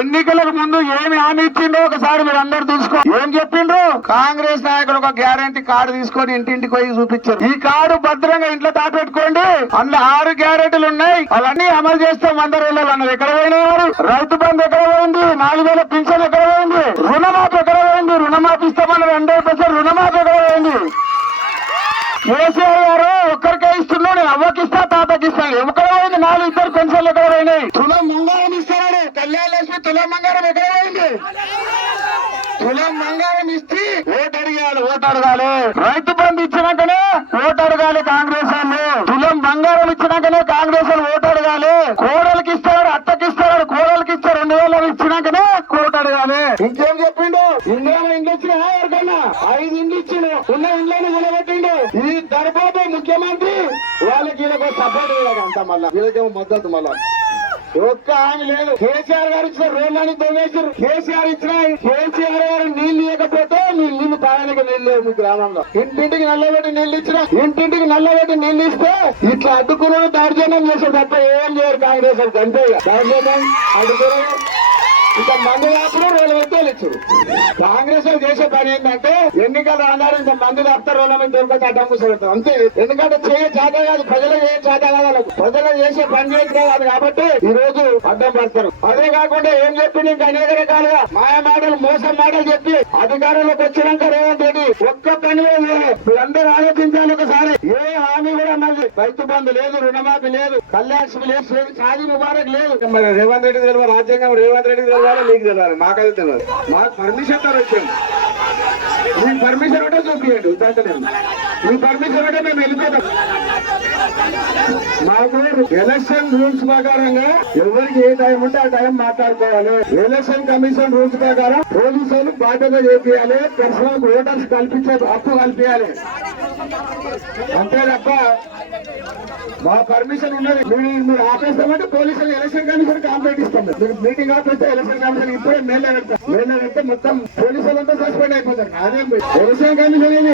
ఎన్నికలకు ముందు ఏమి హామీ ఇచ్చిండో ఒకసారి మీరు అందరు చూసుకో ఏం చెప్పిండ్రు? కాంగ్రెస్ నాయకులు ఒక గ్యారంటీ కార్డు తీసుకొని ఇంటింటికి పోయి చూపించారు. ఈ కార్డు భద్రంగా ఇంట్లో దాపెట్టుకోండి అందులో ఆరు గ్యారెంటీలు ఉన్నాయి. అవన్నీ అమలు చేస్తాం అందరు వెళ్ళాలి అన్నారు ఎక్కడ పోయినారు రైతు బంధు ఎక్కడ పోయింది? నాలుగు వేల పింఛన్ ఎక్కడ పోయింది? రుణమాఫీ ఎక్కడ పోయింది? రుణమాఫీ ఇస్తామని రెండో పర్సెంట్ రుణమాఫీ ఎక్కడ పోయింది? కేసీఆర్ గారు ఒక్కరికే ఇస్తున్నా నేను అవ్వకి ఇస్తా ఎక్కడ పోయింది? నాలుగు ఇద్దరు పెన్షన్లు ఎక్కడ పోయినాయి తులం బంగారం ఇస్తున్నాడు కళ్యాణ లక్ష్మి తులం బంగారం ఎక్కడ పోయింది? తులం బంగారం ఇచ్చి ఓటు అడిగాలి ఓటు అడగాలి రైతు బంధు ఇచ్చినాకనే ఓటు అడగాలి కాంగ్రెస్ వాళ్ళు. తులం బంగారం ఇచ్చినాకనే కాంగ్రెస్ వాళ్ళు ఓటు అడగాలి కోడలకి ఇస్తాడు అత్తకి ఇస్తాడు కోడలకి ఇస్తారు రెండు వేల ఇచ్చినాకనే ఓటు అడగాలి ఇంకేం చెప్పిండు? ఇండియాలో ఇండ్లు ఇచ్చిన ఎవరికన్నా? ఐదు ఇండ్లు ఇచ్చిన ఉన్న ఇండ్లను నిలబెట్టిండు. ఈ దర్బాబు ముఖ్యమంత్రి వాళ్ళకి వీళ్ళకి సపోర్ట్ ఇవ్వదు అంత మళ్ళా. వీళ్ళకేమో మద్దతు మళ్ళా. ఒక్క హామీ లేదు. కేసీఆర్ గారు ఇచ్చిన రోడ్లని దొంగేశారు కేసీఆర్ ఇచ్చిన కేసీఆర్ గారు నీళ్ళు ఇవ్వకపోతే మీ నీళ్ళు తాగడానికి నీళ్ళు లేవు మీ గ్రామంలో. ఇంటింటికి నల్లబెట్టి నీళ్ళు ఇచ్చిన ఇంటింటికి నల్లబెట్టి నీళ్ళు ఇస్తే ఇట్లా అడ్డుకున్న దార్జన్యం చేశారు తప్ప ఏం చేయరు కాంగ్రెస్ అంతే దార్జన్యం దౌర్జన్యం ఇంకా మందు కాపుడు రోడ్ల కాంగ్రెస్ చేసే పని ఏంటంటే ఎన్నికలు అన్నారు ఇంత మంది కాపుతారు రోడ్ల మీద అడ్డం కూర్చోబెడతాం. అంతే. ఎందుకంటే చేయ చేత కాదు ప్రజలు చేయ చేత కాదు ప్రజలు చేసే పని చేయదు కాదు కాబట్టి ఈ రోజు అడ్డం పడతారు. అదే కాకుండా ఏం చెప్పింది ఇంకా అనేక రకాలుగా మాయ మాటలు మోసం మాటలు చెప్పి అధికారంలోకి వచ్చినాక రేవంత్ రెడ్డి ఒక్క పని కూడా చేయలేదు. మీరందరూ ఆలోచించాలి ఒకసారి. ఏ కూడా మళ్ళీ రైతు బంధు లేదు రుణమాఫీ లేదు కళ్యాణ్ లేదు షాదీ ముబారక్ లేదు. మరి రేవంత్ రెడ్డి తెలియదు రాజ్యాంగం రేవంత్ రెడ్డి తెలియాలి మీకు తెలియాలి మాకైతే తెలియదు. మాకు పర్మిషన్ వచ్చాము మీ పర్మిషన్ ఉంటే చూపించండి ఉద్దాటలేదు మీ పర్మిషన్ ఉంటే మేము వెళ్ళిపోతాం. మాకు ఎలక్షన్ రూల్స్ ప్రకారంగా ఎవరికి ఏ టైం ఉంటే ఆ టైం మాట్లాడుకోవాలి. ఎలక్షన్ కమిషన్ రూల్స్ ప్రకారం పోలీసులు బాధ్యత చేపియాలి పర్సనల్ ఓటర్స్ కల్పించే హక్కు కల్పించాలి. అంతే తప్ప మా పర్మిషన్ ఉన్నది. మీరు మీరు ఆపేస్తామంటే పోలీసులు ఎలక్షన్ కమిషన్ కాంప్లైంట్ ఇస్తాం మీరు మీటింగ్ ఆపేస్తే ఎలక్షన్ కమిషన్ ఇప్పుడే మేళ్ళ పెడతాం మేళ్ళ పెడితే మొత్తం పోలీసులంతా సస్పెండ్ అయిపోతారు. అదే ఎలక్షన్ కమిషన్ ఇది